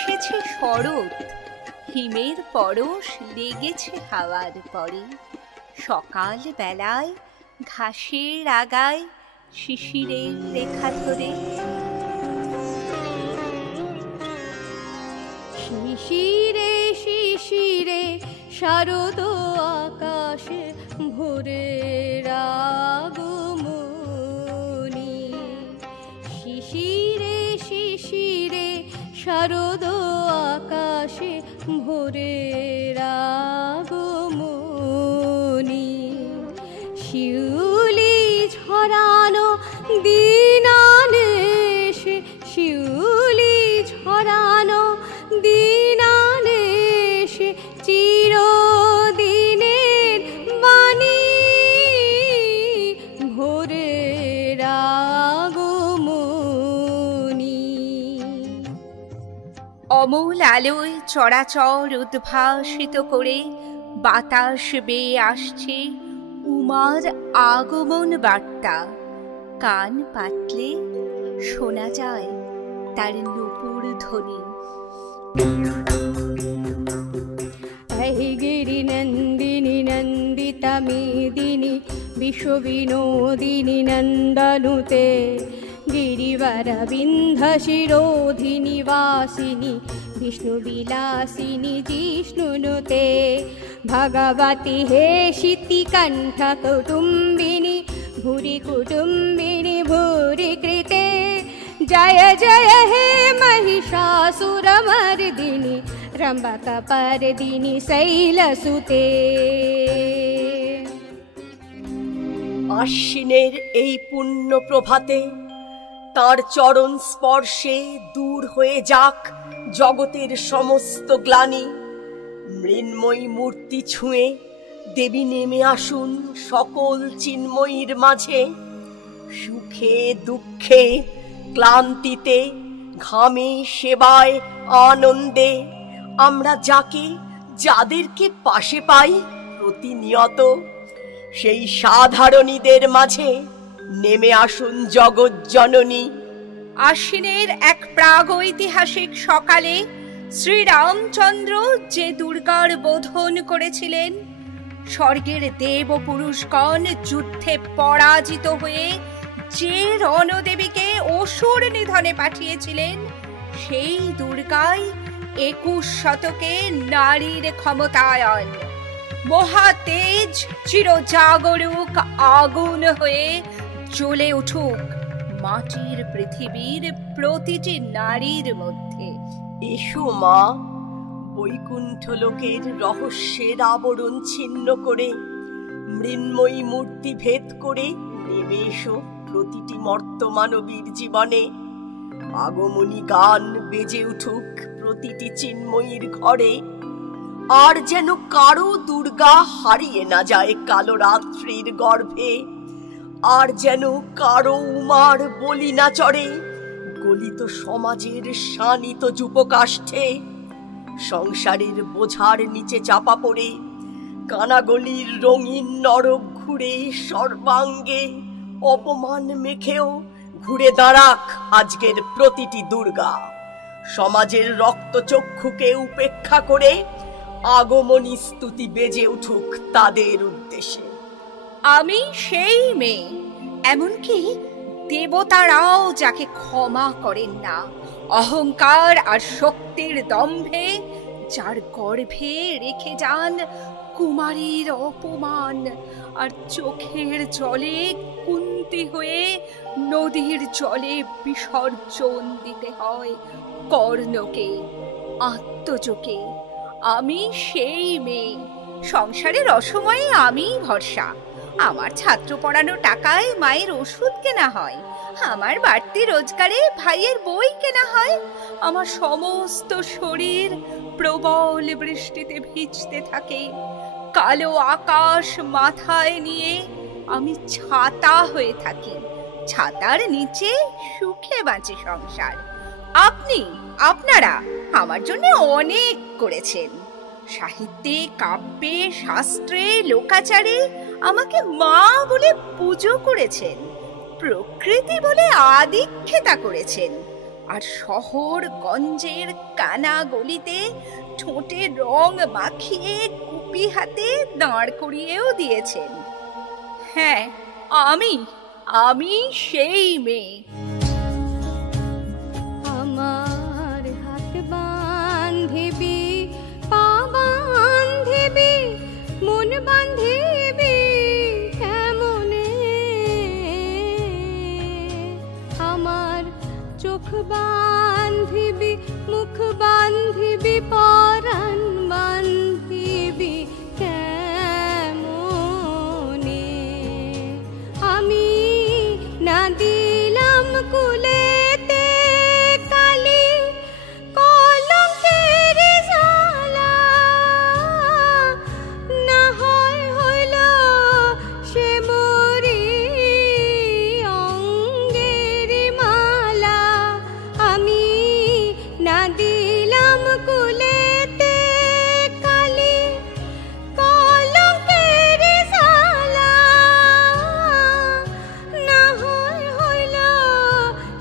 এসেছে শরৎ, হিমের পরশ লেগেছে হাওয়ার পরে। সকাল বেলায় ঘাসের আগায় শিশিরের রেখা ধরে। শিশিরে শিশিরে শারদ আকাশে ভোরের আগমনী। শিশিরে শিশিরে শারদ আকাশে ভোরের আগমনী। শিউলি ঝরানো দিনানেশে, শিউলি ঝরানো দিনানেশে চিরদিনের বাণী ভোরের আগমনী। অমল আলোয় চরাচর উদ্ভাসিত করে বাতাস বেয়ে আসছে উমার আগমন বার্তা। কান পাতলে শোনা যায় তার নূপুর ধ্বনি। গিরি নন্দিনী নন্দিতা মেদিনী বিশ্ববিনোদিনী নন্দনুতে। গিরিবর বিন্ধ শিরোধিনী বাসিনী বিষ্ণুবিলাসিনী জিষ্ণুনুতে। ভগবতী হে শিতিকণ্ঠ কুটুম্বিনী ভূরি কুটুম্বিনী ভূরি কৃতে। জয় জয় হে महिषासुरमर्दिनी रम्भकपर्दिनी शैलसुते। আশ্বিনের এই পুণ্য প্রভাতে তার চরণ স্পর্শে দূর হয়ে যাক জগতের সমস্ত গ্লানি। মৃন্ময়ী মূর্তি ছুঁয়ে দেবী নেমে আসুন সকল চিন্ময়ীর মাঝে। সুখে দুঃখে ক্লান্তিতে ঘামে সেবায় আনন্দে আমরা যাকে যাদেরকে পাশে পাই প্রতিনিয়ত, সেই সাধারণীদের মাঝে নেমে আসুন জগৎ জননী। আশ্বিনের এক প্রাগৈতিহাসিক সকালে শ্রীরামচন্দ্র যে দুর্গার বোধন করেছিলেন, স্বর্গের দেব পুরুষগণ যুদ্ধে পরাজিত হয়ে যে রণদেবীকে অসুর নিধনে পাঠিয়েছিলেন, সেই দুর্গাই 21 শতকে নারীর ক্ষমতায়ন। মহাতেজ চিরজাগরুক আগুন হয়ে জ্বলে উঠুক মাটির পৃথিবীর প্রতিটি নারীর মধ্যে। এসো মা, বৈকুণ্ঠ লোকের রহস্যের আবরণ ছিন্ন করে মৃন্ময়ী মূর্তি ভেদ করে নেমে এসো প্রতিটি মর্তমানবীর জীবনে। আগমনী গান বেজে উঠুক প্রতিটি চিন্ময়ীর ঘরে। আর যেন কারো দুর্গা হারিয়ে না যায় কালো রাত্রির গর্ভে। আর যেন কারো উমার বলি না চড়ে গলিত সমাজের শানিত যুবকাষ্ঠে। সংসারের বোঝার নিচে চাপা পড়ে কানাগলির রঙিন নরক ঘুরে সর্বাঙ্গে অপমান মেখেও ঘুরে দাঁড়াক আজকের প্রতিটি দুর্গা। সমাজের রক্তচক্ষুকে উপেক্ষা করে আগমনী স্তুতি বেজে উঠুক তাদের উদ্দেশ্যে। আমি সেই মেয়ে, এমনকি দেবতারাও যাকে ক্ষমা করেন না অহংকার আর শক্তির দম্ভে, যার গর্ভে রেখে যান কুমারীর অপমান, আর চোখের জলে কুন্তি হয়ে নদীর জলে বিসর্জন দিতে হয় কর্ণকে, আত্মজকে। আমি সেই মেয়ে, সংসারের অসময়ে আমি ভরসা। আমার ছাত্র পড়ানো টাকায় মায়ের ওষুধ কেনা হয়, আমার বাড়তি রোজগারে ভাইয়ের বই কেনা হয়। আমার সমস্ত শরীর প্রবল বৃষ্টিতে ভিজতে থাকে। কালো আকাশ মাথায় নিয়ে আমি ছাতা হয়ে থাকি। ছাতার নিচে সুখে বাঁচে সংসার। আপনারা আমার জন্য অনেক করেছেন। সাহিত্যে, কাব্যে, শাস্ত্রে, লোকাচারে আমাকে মা বলে পুজো করেছেন, প্রকৃতি বলে আদিক্ষেতা করেছেন। আর শহর গঞ্জের কানা গলিতে ঠোঁটে রং মাখিয়ে কুপি হাতে দাঁড় করিয়েও দিয়েছেন। হ্যাঁ, আমি আমি সেই মেয়ে। আমার হাত বান্ধিবি, পা বান্ধিবি, মন বান্ধিবি কেমনে, আমার চোখ বান্ধিবি, মুখ বান্ধিবি, পরাণ বান্ধিবি কেমনে, আমি না দিলাম কুলেতে কালি কলঙ্কের জ্বালা, না হয় হইল সে মরি অঙ্গের মালা, আমি না দিলাম কুলেতে কালি কলঙ্কের জ্বালা, না হয় হইল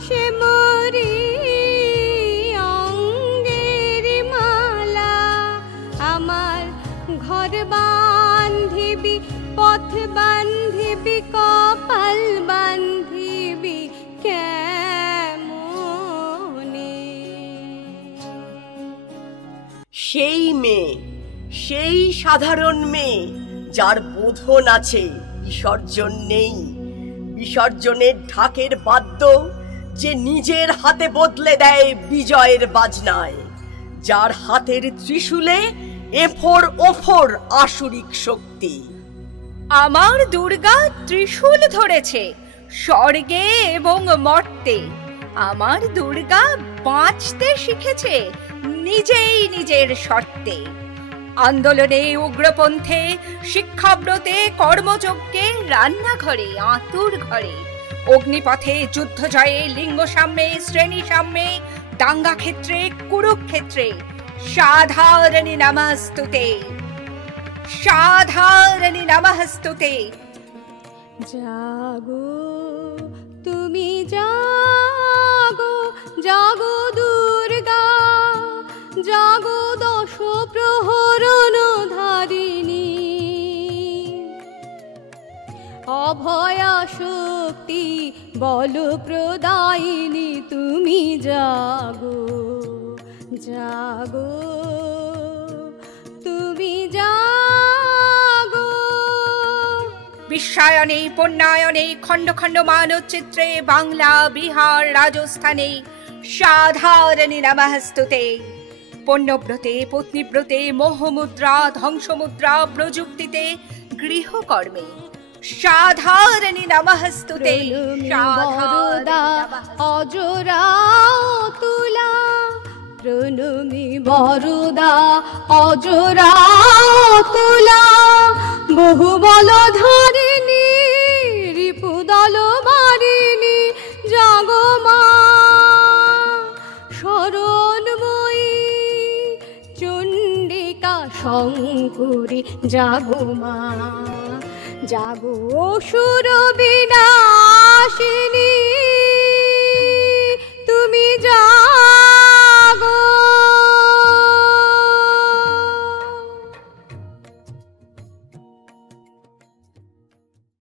সে মরি অঙ্গের মালা, আমার ঘর বান্ধিবি, পথ বান্ধিবি, কপাল বান্ধিবি কেমনে। সেই মেয়ে, সেই সাধারণ মেয়ে যার বোধন আছে, বিসর্জন নেই। বিসর্জনের ঢাকের বাদ্য যে নিজের হাতে বদলে দেয় বিজয়ের বাজনায়, যার হাতের ত্রিশূলে এফোর ওফোর আসুরিক শক্তি। আমার দুর্গা ত্রিশূল ধরেছে স্বর্গে এবং মর্তে। আমার দুর্গা বাঁচতে শিখেছে নিজেই নিজের শর্তে। আন্দোলনে, উগ্রপন্থে, শিক্ষাব্রতে, কর্মযজ্ঞে, রান্নাঘরে, আঁতুর ঘরে, অগ্নিপথে, যুদ্ধ জয়ে, লিঙ্গ সাম্যে, শ্রেণী সাম্যে, দাঙ্গা ক্ষেত্রে, কুরুক্ষেত্রে, সাধারণী নমস্তুতে, সাধারণী নমস্তুতে। জাগো তুমি জাগো, জাগো দুর্গা, জাগো দশ প্রহরণ ধারিণী, অভয়া শক্তি বল প্রদায়িনী, তুমি জাগো, জাগো তুমি জাগো। বিশ্বায়নে, পণ্যায়নে, খণ্ড খণ্ড মানচিত্রে, বাংলা, বিহার, রাজস্থানে, সাধারণী নমস্তুতে। পণ্যব্রতে, পত্নীব্রতে, মোহমুদ্রা, ধ্বংসমুদ্রা, প্রযুক্তিতে, গৃহকর্মে, সাধারণী নমস্তুতে। বরদা অজরা তুলা, প্রণমী বরদা অজরা তুলা, বহু বল ধারিণী, রিপুদল মারিণী, জাগো মা শরণময়ী, চণ্ডিকা শঙ্করী, জাগো মা, জাগো অসুর বিনাশিনী।